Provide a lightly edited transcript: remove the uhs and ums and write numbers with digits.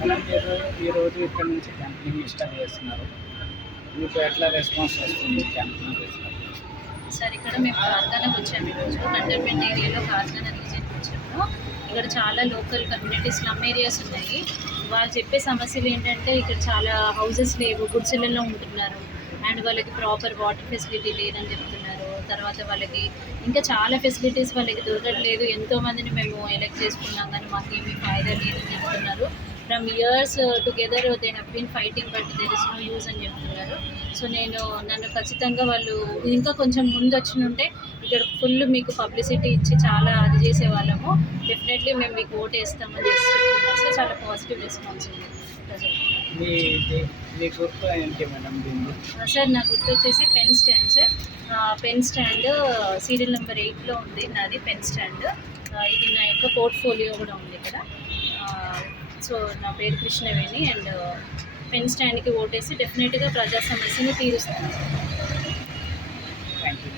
Madam ఈరోజు ఇక్కడ నుంచి క్యాంపింగ్ స్టార్ట్ చేస్తున్నారు. మీకు ఎట్లా రెస్పాన్స్ వస్తుంది క్యాంపింగ్ చేస్తున్నారు? సార్ ఇక్కడ మేము కార్ఖానాకు వచ్చాము. ఈరోజు కంటోన్మెంట్ ఏరియాలో కార్ఖానా రీజియన్కి వచ్చాము. ఇక్కడ చాలా లోకల్ కమ్యూనిటీస్ స్లమ్ ఏరియాస్ ఉన్నాయి. వాళ్ళు చెప్పే సమస్యలు ఏంటంటే ఇక్కడ చాలా హౌసెస్ లేవు, గుడిసెలలో ఉంటున్నారు అండ్ వాళ్ళకి ప్రాపర్ వాటర్ ఫెసిలిటీ లేదని చెప్తున్నారు. తర్వాత వాళ్ళకి ఇంకా చాలా ఫెసిలిటీస్ వాళ్ళకి దొరకట్లేదు. ఎంతోమందిని మేము ఎలక్ట్ చేసుకున్నాం కానీ మాకేమీ ఫాయిదా లేదని చెప్తున్నారు. From years together they have been fighting but there is no use అని చెప్తున్నారు. సో నన్ను ఖచ్చితంగా వాళ్ళు ఇంకా కొంచెం ముందు వచ్చినుంటే ఇక్కడ ఫుల్ మీకు పబ్లిసిటీ ఇచ్చి చాలా అది చేసేవాళ్ళము. డెఫినెట్లీ మేము మీకు ఓటు వేస్తామని చెప్తున్నారు. సో చాలా పాజిటివ్ రెస్పాన్స్ ఉంది ప్రజలు. మీ గుర్తు ఏంటి మేడం దీన్ని? సార్ నా గుర్తు వచ్చేసి pen stand sir. Pen stand serial number 8లో ఉంది నాది పెన్ స్టాండ్. ఇది నా యొక్క పోర్ట్ఫోలియో కూడా ఉంది ఇక్కడ. సో నా పేరు కృష్ణవేణి అండ్ పెన్ స్టాండ్కి ఓటేసి డెఫినెట్గా ప్రజా సమస్యని తీరుస్తాను. Thank you.